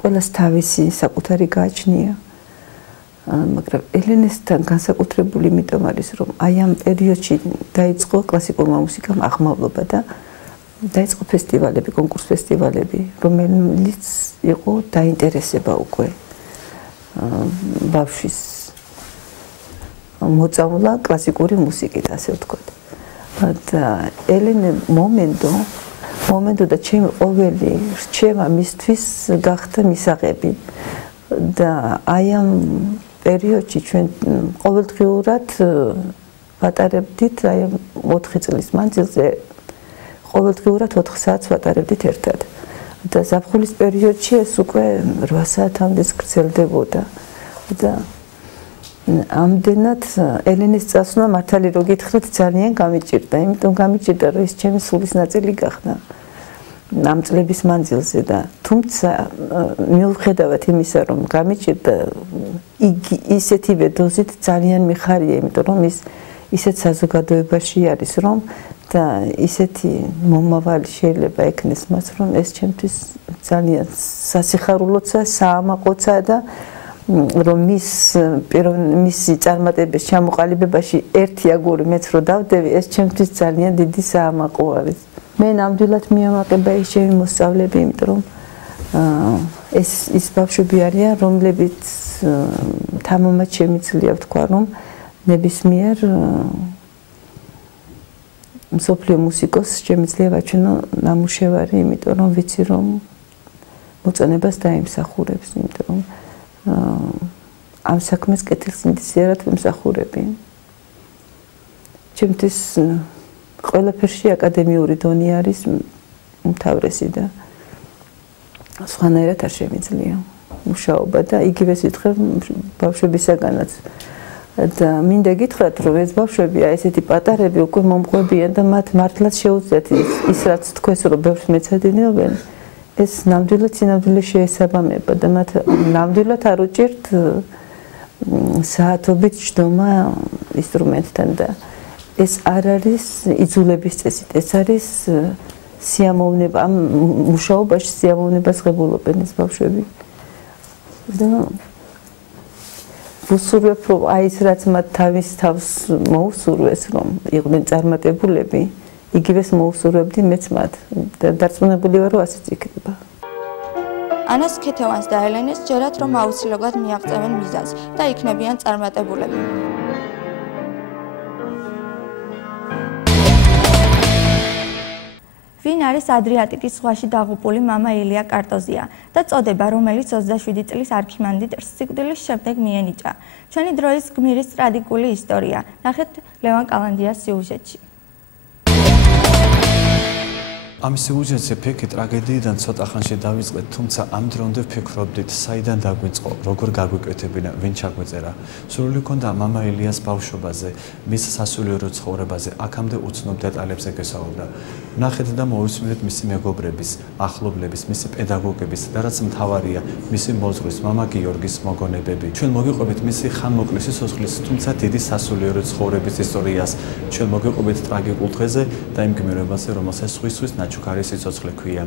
ყველას თავისი საკუთარი გააჩნია. მაგრამ ელენესთან განსაკუთრებული იმიტომ არის, რომ აი ამ პერიოდში დაიწყო კლასიკურმა მუსიკამ აღმავლობა და დაიწყო ფესტივალები, კონკურს ფესტივალები, რომელიც იყო დაინტერესება უკვე ბავშვის მოწამლა კლასიკური მუსიკით, ასე ვთქვათ. და ელენე მომენტო და ჩემი ყოველი რჩევა მისთვის გახდა მისაღები. და აი ამ პერიოდში ჩვენ ყოველდღიურად ვატარებდით, აი 4 წლის მანძილზე ყოველდღიურად 4 საათს ვატარებდით ერთად. და ზაფხულის პერიოდში ეს უკვე 8 საათამდე გრძელდებოდა. და ამდენად ელენეს წასვლა მართალი რო გითხრათ ძალიან გამიჭირდა, იმიტომ გამიჭირდა რომ ის ჩემი სულის ნაწილი გახდა ამ წლების მანძილზე და თუმცა მიუხედავად იმისა რომ გამიჭირდა იგი ისეთივე დოზით ძალიან მიხარია, იმიტომ რომ ის ისეთ საზოგადოებაში არის რომ და ისეთი მომავალი შეიძლება ექნეს მას რომ ეს ჩემთვის ძალიან სასიხარულოცა, საამაყოცა და რომ მისი წარმატების ჩამოყალიბებაში ერთი აგური მეც რო დავდევი, ეს ჩემთვის ძალიან დიდი საამაყო არის. მე ნამდვილად მიამაყება ის ჩემი მოსწავლეები, იმიტომ რომ ეს ბავშვები არიან, რომლებიც თამამად შემიძლია ვთქვა, რომ ნებისმიერ მსოფლიო მუსიკოსს შემიძლია ვაჩვენო ნამუშევარი, იმიტომ რომ ვიცი რომ მოწონებას დაიმსახურებს, იმიტომ რომ ამ საქმეს კეთილსინდისიერად ვიმსახურები. ჩემთვის ყველაფერში აკადემიური დონე არის უმთავრესი და სხვანაირად არ შემიძლია მუშაობა და იგივეს ვიტყვი ბავშვებისაგანაც. და მინდა გითხრათ, რომ ეს ბავშვები, აი ესეთი პატარები უკვე მომყვებიან და მათ მართლაც შეუძლიათ ის რაც თქვეს, რომ ბევრს მეცადინეობენ, ეს ნამდვილად სინამდვილეს შეესაბამება და მათ ნამდვილად არ უჭირთ საათობით ჯდომა ინსტრუმენტთან და ეს არ არის იძულების წესით, ეს არის სიამოვნება, ამ მუშაობაში სიამოვნებას ღებულობენ ეს ბავშვები. და ვუსურვებ, რომ აი ეს რაც მათ თავის თავს მოუსურვეს, რომ იყვნენ წარმატებულები, იგივეს მოусურვებდი მეც მათ და დარწმუნებული ვარ, რომ ასეც იქნება. ანას ქეთევანს და ელენეს ჯერათ, რომ აუცილებლად მიაღწევენ მიზანს და იქნებიან წარმატებულები. ვინ არის ადრიატიკის ზღვაში დაღუპული მამა ილია კარტოზია და წოდება, რომელიც 27 წლის არქიმანდრიტ სიკვდილის შემდეგ მიენიჭა. ჩვენი დროის გმირის ტრაგიკული ისტორია. ნახეთ ლევან კალანდიას სიუჟეტში. ამის სიუჟეტზე ფიქრი ტრაგედიიდან ცოტა ხანში დავიწყეთ, თუმცა ამ დრომდე ვფიქრობდით, საიდან დაგვიწყო, როგორ გაგვიკეთებინა, ვინ ჩაგვეწერა. სურვილი ჰქონდა მამა ილიას ბავშვობაზე, მის სასულიერო ცხოვრებაზე, აქამდე უცნობ დეტალებზე გესაუბრა. ნახეთ და მოვისმინეთ მისი მეგობრების, ახლობლების, მისი პედაგოგების და რაც მთავარია, მისი მოძღვრის, მამა გიორგის მოგონებები. ჩვენ მოგიყვებით მისი ხანმოკლე სიცოცხლის, თუმცა დიდი სასულიერო ცხოვრების ისტორიას. ჩვენ მოგიყვებით ტრაგიკულ დღეზე და იმ გმირებაზე, რომელსაც სხვისთვის ნაჩუქარი სიცოცხლე ჰქვია.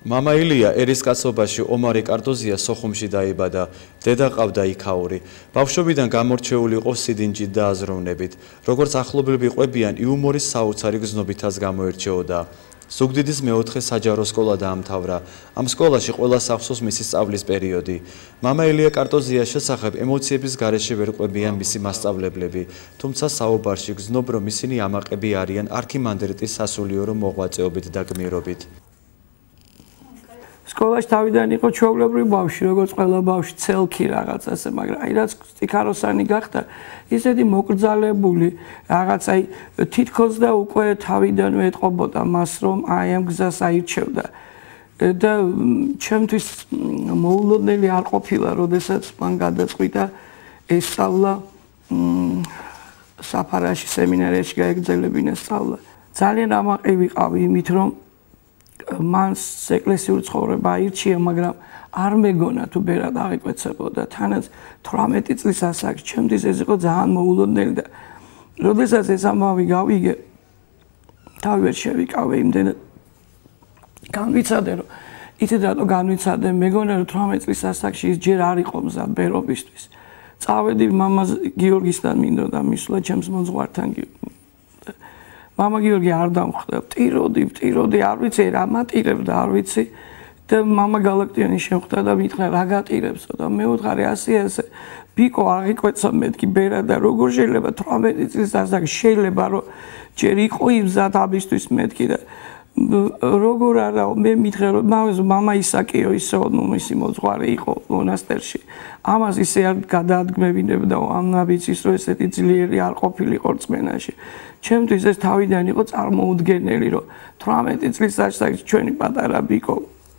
მამა ილია ერისკაცობაში ომარი კარტოზია სოხუმში დაიბადა. დედა ყავდა იქაური. ბავშვობიდან გამორჩეული იყო სიდინჯით და აზროვნებით. როგორც ახლობლები ყვებიან, იუმორის საოცარი გზნობითაც გამოირჩეოდა. ზუგდიდის მეოთხე საჯარო სკოლა დაამთავრა. ამ სკოლაში ყველას ახსოვს მისი სწავლის პერიოდი. მამა ილია კარტოზიას შესახებ ემოციების გარეშე ვერ ყვებიან მისი მასწავლებლები, თუმცა საუბარში გზნობ, რომ ისინი ამაყები არიან არქიმანდრიტის სასულიერო მოღვაწეობით და გმირობით. სკოლაში თავიდან იყო ჩვეულებრივი ბავშვი, როგორც ყველა ბავშვი, ცელქი რაღაც ასე, მაგრამ აი რაც სტიქაროსანი გახდა, ისეთი მოკრძალებული, რაღაც აი თითქოს და უკვე თავიდანვე ეთყობოდა მას, რომ აი ამ გზას აირჩევდა. და ჩემთვის მოულოდნელი არ ყოფილა, როდესაც მან გადაწყვიტა ესწავლა საფარაში სემინარიაში გაეგრძელებინა სწავლა. ძალიან ამაყი ვიყავი იმით, რომ მან ეკლესიური ცხოვრება აირჩია, მაგრამ არ მეგონა თუ ბერად აღიკვეცებოდა. თანაც 18 წლის ასაკში ჩემთვის ეს იყო ძალიან მოულოდნელი და როდესაც ეს ამბავი გავიგე, თავი ვერ შევიკავე იმდენად განვიცადე, რომ იცით რატო განვიცადე, მეგონა რომ 18 წლის ასაკში ის ჯერ არ იყო მზად ბერობისთვის. წავედი მამას გიორგისთან მინდოდა მისვლა ჩემს მოძღვართან. მამა გიორგი არ დამხვდა, ვტიროდი, არ ვიცი რა მატირებდა, არ ვიცი და მამა გალაქტიონი შემხვდა და მითხრა რა გატირებსო და მე ვუთხარი ასე ბიკო აღიკვეცა მეთქი ბერა და როგორ შეიძლება 18 წლის ასაკში შეიძლება რომ ჯერ იყო იმზად ამისთვის მეთქი და როგორ არა მე მითხრა რომ მამა ისაკიო ისო მისი მოძღვარი იყო მონასტერში ამას ისე არ გადაადგმებინებდა ამ ნაბიჯის რომ ესეთი ძლიერი არ ყოფილიყო რწმენაში ჩემთვის ეს თავიდან იყო წარმოუდგენელი რომ 18 წლის ასაკში ჩვენი პატარა ბიკო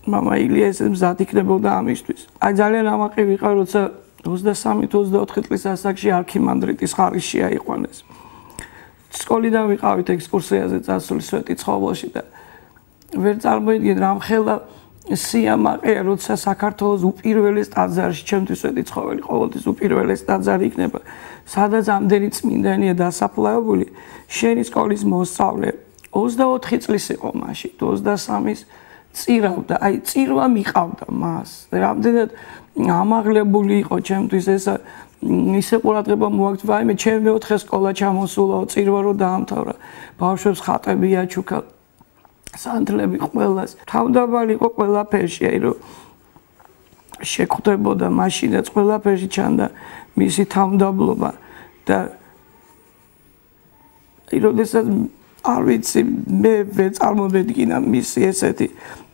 მამა ილია ეს მზად იქნებოდა ამისთვის აი ძალიან ამაყი ვიყავ როცა 23-24 წლის ასაკში არქიმანდრიტის ხარისხი აიყვანეს სკოლიდან ვიყავით ექსკურსიაზე წასული სვეტი ცხოველში და ვერ წარმოიდგენ რა მხელა სიამაყეა როცა საქართველოს უპირველეს ტაძარში ჩემთვის სვეტი ცხოველი ყოველთვის უპირველეს ტაძარი იქნება სადაც ამდენი წმინდანია დასაფლავებული შენი სკოლის მოსწავლე 24 წლის იყო მაშინ 23-ის წირავდა აი წირვა მიყავდა მას რამდენად ამაღლებული იყო ჩემთვის ეს ისე ყურადღება მოაქვს ვაიმე ჩემი მეოთხე სკოლა ჩამოსულაო წირვა რო დაამთავრა ბავშვებს ხატები აჩუქა სანთლები ყველას თავდაბალი იყო ყველაფერში აი რომ შეხვდებოდა მაშინაც ყველაფერში ჩანდა მისი თავდაბლობა და აი როდესაც არ ვიცი მე ვერ წარმოვედგინა მისი ესეთი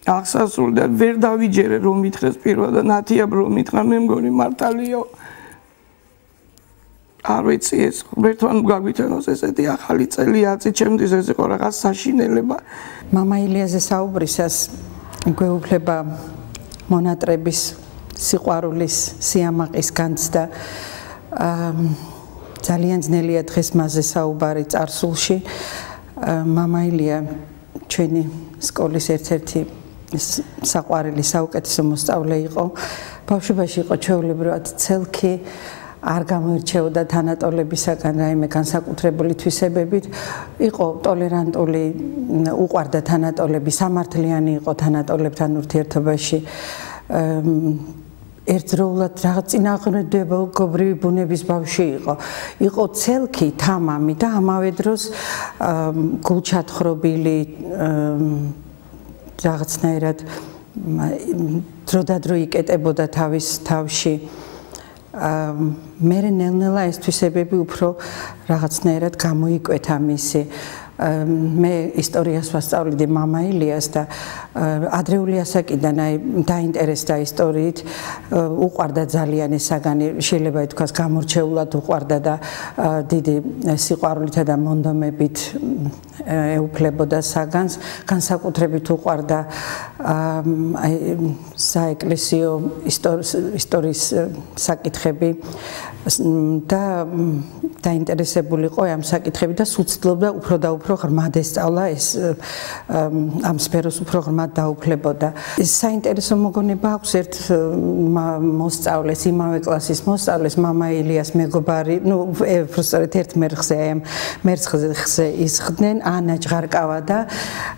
აღსასრული და ვერ დავიჯერე რომ მითხრეს პირველად ნათიაბ რომ მითხრა მე მგონი მართალიო არ ვიცი ეს ღმერთთან გაგვითენოს ესეთი ახალი წელი აწი ჩემთვის ეს იყო რაღაც საშინელება მამა ილიაზე საუბრისას გვეუბნება მონატრების სიყვარულის სიამაყის განცდა ძალიან ძნელია დღეს მასზე საუბარი წარსულში მამა ილია ჩვენი სკოლის ერთ-ერთი საყვარელი საუკეთესო მოსწავლე იყო ბავშვობაში იყო ჩვეულებრივად ცელქი არ გამოირჩეოდა თანატოლებისაგან რაიმე განსაკუთრებული თვისებებით იყო ტოლერანტული უყვარდა თანატოლები სამართლიანი იყო თანატოლებთან ურთიერთობაში ერთდროულად რაღაც წინააღმდეგობრივი ბუნების ბავშვი იყო ცელქი თამამი და ამავე დროს გულჩათხრობილი რაღაცნაირად დროდადრო იკეტებოდა თავის თავში მე ნელ-ნელა ეს თვისებები უფრო რაღაცნაირად გამოიკვეთა მისი მე ისტორიას ვასწავლდი მამა ილიას და ადრეული ასაკიდან დაინტერესდა ისტორიით, უყვარდა ძალიან ეს საგანი, შეიძლება ითქვას გამორჩეულად უყვარდა და დიდი სიყვარულითა და მონდომებით ეუფლებოდა საგანს, განსაკუთრებით უყვარდა საეკლესიო ისტორიის საკითხები და დაინტერესებული იყო ამ საკითხებით და სუცდლობდა უფრო და უფრო ღრმად ესწავლა ეს ამ სფეროს უფრო ღრმად დაუფლებოდა. საინტერესო მოგონება აქვს ერთ მოსწავლეს, იმავე კლასის მოსწავლეს, მამა ილიას მეგობარი, უბრალოდ ერთ მერცხზე ისხდნენ, ანა ჟღარკავა და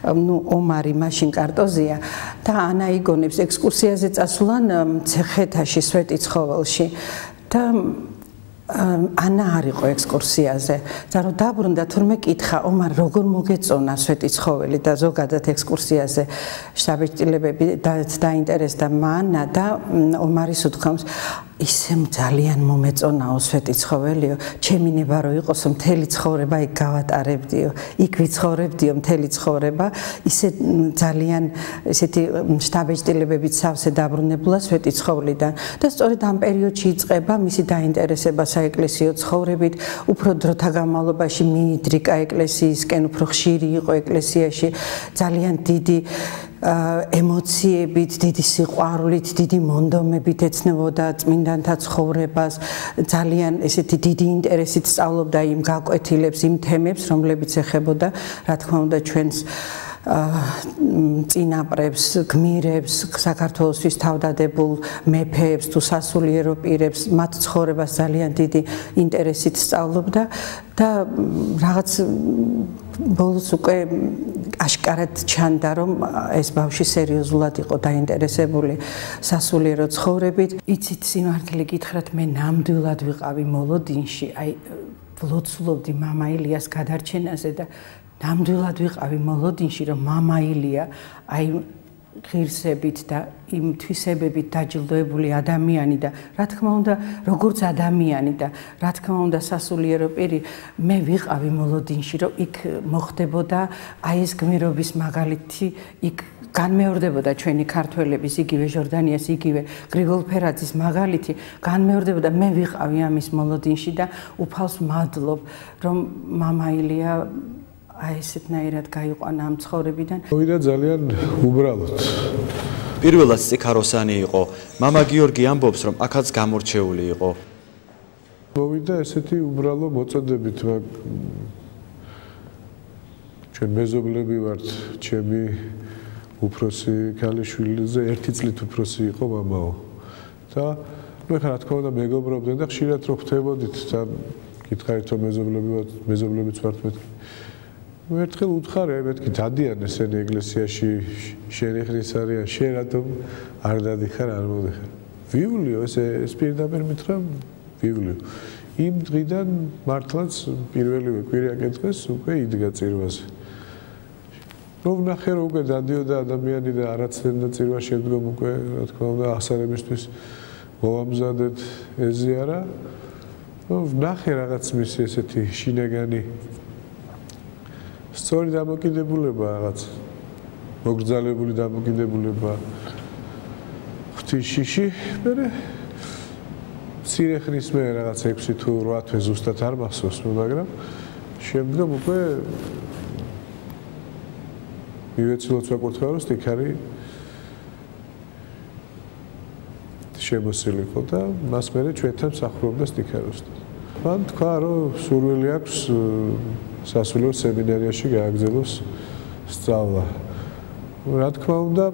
ომარი მაშინ კარტოზია და ანა იგონებს ექსკურსიაზე წასულან ცეხეთაში, სვეტიცხოველში და ანა არ იყო ექსკურსიაზე. და რომ დაბრუნდა თურმე კითხა, ომარ როგორ მოგეწონა სვეტიცხოველი და ზოგადად ექსკურსიაზე შთაბეჭდილებები დაინტერესდა მანა და ომარის უთქვამს ისე ძალიან მომეწონაო სვეტიცხოველიო, ჩემი ნება რო იყოსო მთელი ცხოვრება იქ გავატარებდიო, იქ ვიცხოვრებდიო მთელი ცხოვრება, ისე ძალიან ესეთი შთაბეჭდილებებით სავსე დაბრუნებულა სვეტიცხოვლიდან და სწორედ ამ პერიოდში იწყება მისი დაინტერესება საეკლესიო ცხოვრებით, უფრო დროთა განმავლობაში მიიდრიკა ეკლესიისკენ, უფრო ხშირი იყო ეკლესიაში, ძალიან დიდი ემოციებით, დიდი სიყვარულით, დიდი მონდომებით ეცნებოდა წმინდანთა ცხოვრებას, ძალიან ესეთი დიდი ინტერესით სწავლობდა იმ გაკვეთილებს, იმ თემებს, რომლებიც ეხებოდა, რა თქმა უნდა, ჩვენს წინაპრებს, გმირებს, საქართველოსთვის თავდადებულ მეფეებს თუ სასულიერო პირებს, მათ ცხოვრებას ძალიან დიდი ინტერესით სწავლობდა და რაღაც ბოლოს უკვე აშკარად ჩანდა, რომ ეს ბავშვი სერიოზულად იყო დაინტერესებული სასულიერო ცხოვრებით. იცით, სიმართლე გითხრათ, მე ნამდვილად ვიყავი მოლოდინში, ვლოცულობდი მამა ილიას გადარჩენაზე და ნამდვილად ვიყავი მოლოდინში, რომ მამა ილია ღირსებით და იმ თვისებებით დაჯილდოებული ადამიანი და რა თქმა უნდა, როგორც ადამიანი და რა თქმა უნდა, სასულიერო პირი, მე ვიყავი მოლოდინში, რომ იქ მოხდებოდა ეს გმირობის მაგალითი, იქ განმეორდებოდა ჩვენი ქართველების, იგივე ჟორდანიას, იგივე გრიგოლ ფერაძის მაგალითი, განმეორდებოდა, მე ვიყავი ამის მოლოდინში და უფალს მადლობ, რომ მამა ილია ესეთნაირად გაიყვანა ამ ცხოვრებიდან. მოვიდა ძალიან უბრალოდ. პირველად სიკაროსანი იყო. მამა გიორგი ამბობს, რომ აქაც გამორჩეული იყო. მოვიდა ესეთი უბრალო მოწოდებით, ჩვენ მეზობლები ვართ, ჩემი უფროსი ქალიშვილიზე 1 წლით უფროსი იყო მამაო. და მე რა თქმა უნდა მეგობრობდნენ და ხშირად რო ხვდებოდით და გითხარით რომ მეზობლებიც ვართ მეთქი. ერთხელ უთხარი, მეთქი დადიან ესენი ეკლესიაში, შენი ხრის არიან, შენ რატომ არ დადიხარ, არ მოდიხარ. ვიულიო, ეს პირდაპირ მითხრა, ვიულიო. იმ დღიდან მართლაც პირველივე კვირιακე დღეს უკვე იდგა წირვაზე. რომ ვნახე რომ უკვე დადიოდა ადამიანი და არაცნობდა წირვა შემდგომ უკვე, რა თქმა უნდა, ახსარებისთვის მოვამზადეთ ეზიარა. რომ ვნახე რაღაც მისი ესეთი შინაგანი სწორი დამოკიდებულება რაღაც მოგრძალებული დამოკიდებულება ღვთისშიში მე მცირე ხნის მე რაღაც 6 თუ 8 თვე ზუსტად არ მახსოვს მაგრამ შემდგომ უკვე მივეცილოთ საკურთხეველს იქარი შემოსილიყო და მას მერე ჩვენთან მსახურობდა სტიქაროსთან მან თქვა რომ სურვილი აქვს სასულიერო სემინარიაში გააგრძელოს სწავლა. რა თქმა უნდა,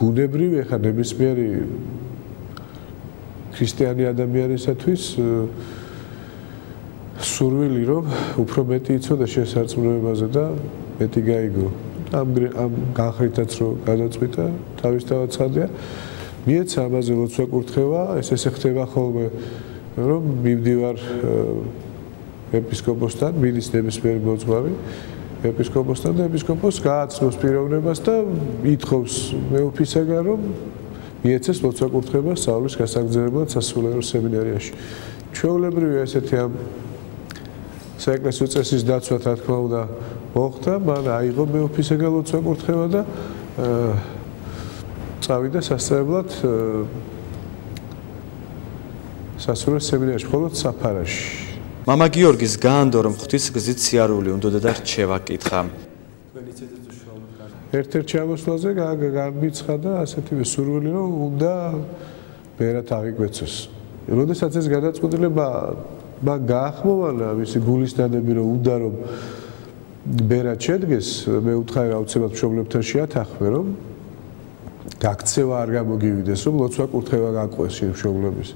ბუნებრივი ხა ნებისმიერი ქრისტიანი ადამიანისათვის სურვილი რომ უფრო მეტი იცოდა შესაძლებლობაზე და მეტი გაიგო. ამ განხრითაც რომ გადაწყვიტა, თავისთავად ცხადია. მიეცა ამაზე ლოცვა კურთხევა, ესე ხდება ხოლმე, რომ მივდივარ ეპისკოპოსთან, მიდის ნებისმიერი მოძღვარი ეპისკოპოსთან და ეპისკოპოსს გააცნობს პიროვნებას და ითხოვს მეუფისაგან, რომ მიეცეს ლოცვა კურთხევა სწავლის გასაგრძელებლად სასულიერო სემინარიაში. ჩვეულებრივია ესეთი ამ საეკლესიო წესის დაცვა რა თქმა უნდა მოხდა, მან აიღო მეუფისგან ლოცვა კურთხევა და წავიდა სასწავლებლად სასულიერო სემინარიაში, მხოლოდ საფარაში. მამა გიორგის გაანდო რომ ღვთის გზით სიარული უნდოდა და რჩევა კითხა. ერთ-ერთ ჩამოსვლაზე განმიცხა და ასეთივე სურვილი რომ უნდა ბერად აღიკვეცოს. როდესაც ეს გადაწყვეტილება მან გაახმოვანა მისი გულის დანები რომ უნდა რომ ბერად შედგეს, მე ვუთხარი რა უცებად მშობლებთან შეათანხმე რომ გაქცევა არ გამოგივიდეს, რომ ლოცვა კურთხევა გაყვეს შენ მშობლების.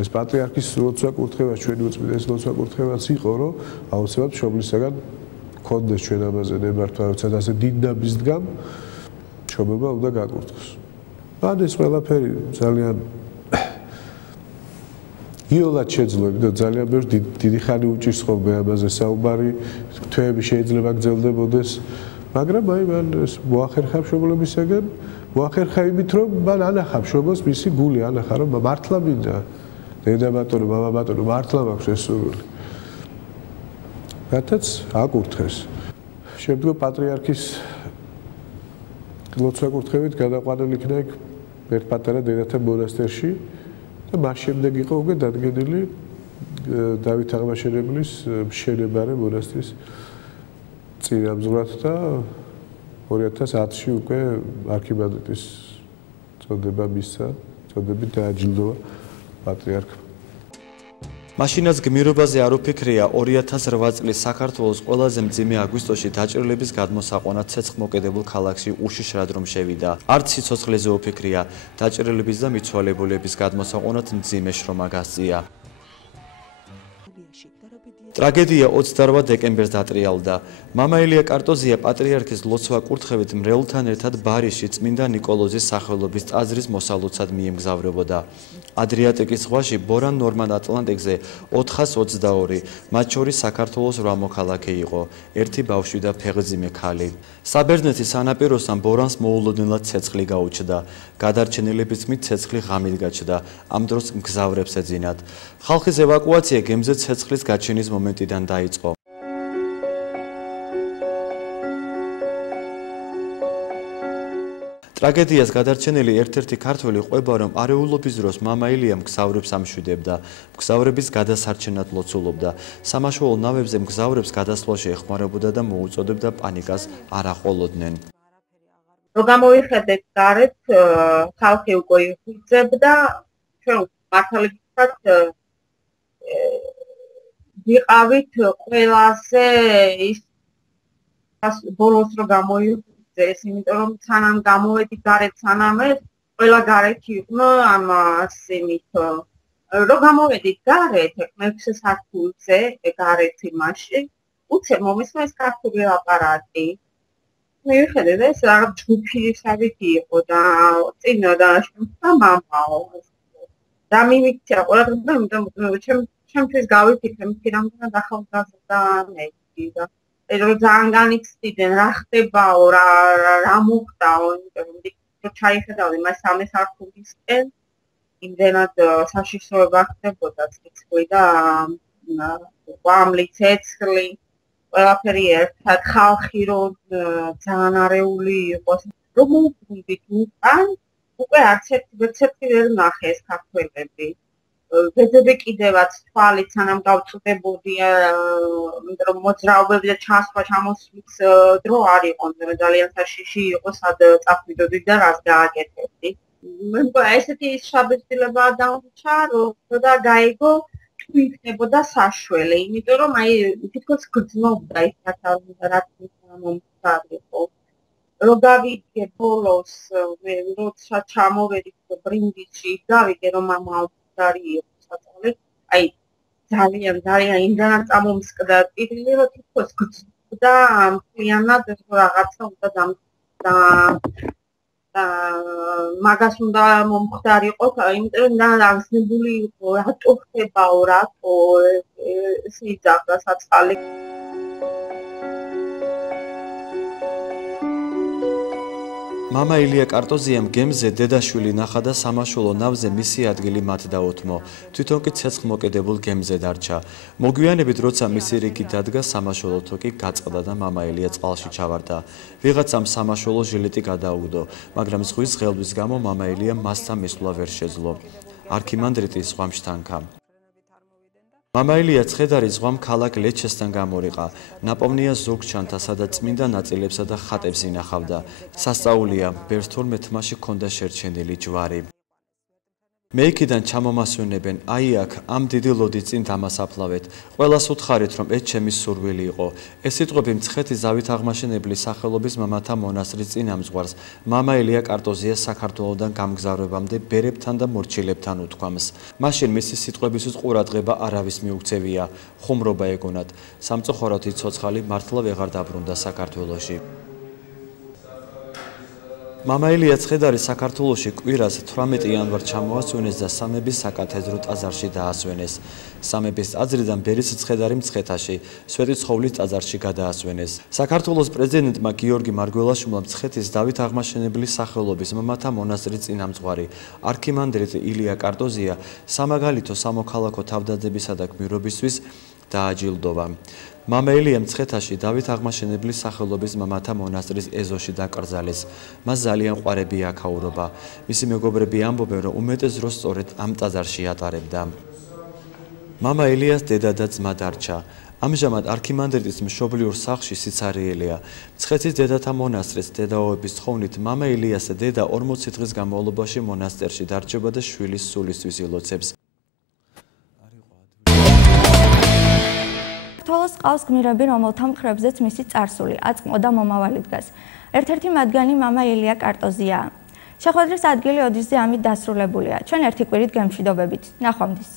ეს პატრიარქის ლოცვა კურთხევა ჩვენი უწმინდეს ლოცვა კურთხევაც იყო, რომ აუცილებლად მშობლისაგან გქონდეს ჩვენ ამაზე ნებართვა, როცა ასე დიდ ნაბის დგამ, მშობლობა უნდა გაკურთხოს. ან ეს ყველაფერი ძალიან იოლად შეძლო, იმიტომ ძალიან ბევრი დიდი ხანი უჭირს ხოლმე ამაზე საუბარი, თვეები შეიძლება გრძელდებოდეს, მაგრამ აი მან მოახერხა მშობლებისაგან, მოახერხა იმით, რომ მან ანახა მშობელს მისი გული, ანახა რომ მართლა მინდა დედა ბატონო, მამა ბატონო, მართლა მაქვს ეს სურვილი. რათაც აკურთხეს. შემდგომ პატრიარქის ლოცვა კურთხევით გადაყვანილი იქნა იქ ერთ პატარა დედათა მონასტერში და მას შემდეგ იყო უკვე დადგენილი დავით აღმაშენებლის მშენებარე მონასტრის წინამძღვრად და 2010-ში უკვე არქიმანდრიტის წოდება მისცა, წოდებით დააჯილდოვა პატრიარქ. მაშინაც გმირობაზე არ უფიქრია 2008 წლის საქართველოს ყველაზე მძიმე აგვისტოში დაჭრილების გადმოსაყვანად ცეცხლმოკედებულ ქალაქში უშიშრად რომ შევიდა. არც სიცოცხლეზე უფიქრია დაჭრილების და მიცვალებულების გადმოსაყვანად მძიმე შრომა გასწია. ტრაგედია 28 დეკემბერს დატრიალდა. მამა ელია კარტოზია პატრიარქის ლოცვა კურთხევით მრევლთან ერთად ბარიში წმინდა ნიკოლოზის სახელობის ტაძრის მოსალოცად მიემგზავრებოდა. ადრიატიკის ზღვაში ბორან ნორმან ატლანტიკზე 422, მათ შორის საქართველოს 8 მოქალაქე იყო, ერთი ბავშვი და ფეხმძიმე ქალი. საბერძნეთის სანაპიროსთან ბორანს მოულოდნელად ცეცხლი გაუჩნდა. გადარჩენილების თქმით ცეცხლი ღამით გაჩნდა. ამ დროს მგზავრებს ეძინათ. ხალხის ევაკუაცია გემზე ცეცხლის გაჩენის მომენტიდან დაიწყო. ტრაგედიას გადარჩენილი ერთ-ერთი ქართველი ყვება რომ არეულობის დროს მამა ილია მგზავრებს ამშვიდებდა, მგზავრების გადასარჩენად ლოცულობდა. სამაშველო ნავებზე მგზავრებს გადასვლაში ეხმარებოდა და მოუწოდებდა პანიკას არ აყოლოდნენ. რომ გამოვიხედეთ გარეთ, ხალხი უკვე იხუძებდა, ჩვენ მართალობითაც ვიყავით ყველაზე ის ბოლოს რომ გამოიხვიძეს, იმიტომ რომ სანამ გამოვედით გარეთ, სანამ ეს ყველა გარეთ იყო ამას იმით რომ გამოვედით გარეთ, მე-6 სართულზე გარეთ იმაში, უცებ მომისმა ეს ქართული აპარატი. მივიხედეთ ეს რაღაც ჯგუფისავით იყო და წინა და მამაო და მიმიქცია ყველაფერს, იმიტომ ჩემთვის გავიფიქრე მის რამდენად ახალგაზრდა მეცი და რომ ძალიან განიცდიდნენ რა ხდებაო, რა მოხდაო, იმიტომ რომ ჩაიხედავდი მას 3 სართულისკენ, იმდენად საშიშროება ხდებოდა ცეცხლი და ყვამლი, ცეცხლი, ყველაფერი ერთად, ხალხი რომ ძალიან არეული იყოს, რომ მოვუბრუნდით უკან, უკვე არც ერთი ვერ ნახე ეს ქართველები. ვეძებე კიდევაც თვალით სანამ გავწუდებოდი, იმიტომ რომ მოძრაობები და ჩასვლა ჩამოსვლის დრო არ იყო, ძალიან საშიში იყო, სად წახვიდოდი და რას გააკეთებდი. მე ესეთი შაბეჭდილება დაუჩა, რომ და გაიგო თუ იქნებოდა საშველი, იმიტომ რომ აი თითქოს გრძნობდა ის რაც მომხდარიყო. რომ გავიგე ბოლოს, მე როცა ჩამოვედი ბრინჯში, გავიგე რომ მამა საწოლი, აი ძალიან იმდანად წამომსკდა ტიტული, რომ თითქოს გრძნობდა მთლიანად რაღაცა უნდა და მაგას უნდა მომხდარიყო, იმიტომ რომ აღზნებული იყო, რატო ხდებაო, რატო სიძახდა საწყალი. მამა ილია კარტოზიამ გემზე დედაშვილი ნახა და სამაშველო ნავზე მისი ადგილი მათ დაუთმო. თვითონ კი ცეცხლმოკიდებულ გემზე დარჩა. მოგვიანებით როცა მისი რიგი დადგა, სამაშველო თოკი გაწყდა და მამა ილია წყალში ჩავარდა. ვიღაცამ სამაშველო ჟილეტი გადაუგდო, მაგრამ ზღვის ღელვის გამო მამა ილია მასთან მისვლა ვერ შეძლო. არქიმანდრიტი ზღვამში თანქა. მამა ილია ცხედარი ზღვამ ქალაქ ლეჩესთან გამორიყა. ნაპოვნია ზოგჩანთა, სადაც წმინდა ნაწილებსა და ხატებს ინახავდა. სასწაულია, ბერს თორმე თმაში ჰქონდა შერჩენილი ჯვარი. მეიქიდან ჩამომასვენებენ, აი აქ, ამ დიდი ლოდის წინ დამასაფლავეთ. ყველას უთხარით, რომ ეს ჩემი სურვილი იყო. ეს სიტყვები მცხეთის ზავით აღმაშენებლის სახელობის მამათა მონასტრის წინამძღვარს, მამა ილია კარტოზიას საქართველოდან გამგზავრებამდე ბერებთან და მორჩილებთან უთქვამს. მაშინ მისი სიტყვებისთვის ყურადღება არავის მიუქცევია. ხუმრობა ეგონათ. სამწუხაროდ ცოცხალი მართლა ვეღარ დაბრუნდა საქართველოში. მამა ილია ცხედარი საქართველოში კვირას 18 იანვარს ჩამოასვენეს და სამების საკათედრო ტაძარში დაასვენეს. სამების ტაძრიდან ბერის ცხედარი მცხეთაში, სვეტიცხოვლის ტაძარში გადაასვენეს. საქართველოს პრეზიდენტმა გიორგი მარგველაშვილმა მცხეთის დავით აღმაშენებლის სახელობის მამათა მონასტრის წინამძღვარი არქიმანდრიტი ილია კარტოზია სამაგალითო სამოქალაქო თავდადებისა და გმირობისთვის დააჯილდოვა. მამა ილია მცხეთაში დავით აღმაშენებლის სახელობის მამათა მონასტრის ეზოში დაკრძალეს. მას ძალიან ყვარები აქაურობა. მისი მეგობრები ამბობენ, რომ უმეტეს დროს სწორედ ამ ტაძარში ატარებდა. მამა ილიას დედა და ძმა დარჩა. ამჟამად არქიმანდრიტის მშობლიურ სახლში სიცარიელია. მცხეთის დედათა მონასტრის დედაოების თხოვნით მამა ილიას დედა 40 დღის განმავლობაში მონასტერში დარჩება და შვილის სულისთვის ილოცებს. საქართველოს ყავს გმირები, რომელთა მხრებზეც მისი წარსული, აწმყო და მომავალი დგას. ერთ-ერთი მათგანი მამა ილია კარტოზიაა. შეხვედრის ადგილი ოდიშზე ამით დასრულებულია. ჩვენ ერთი კვირით გემშვიდობებით. ნახვამდის.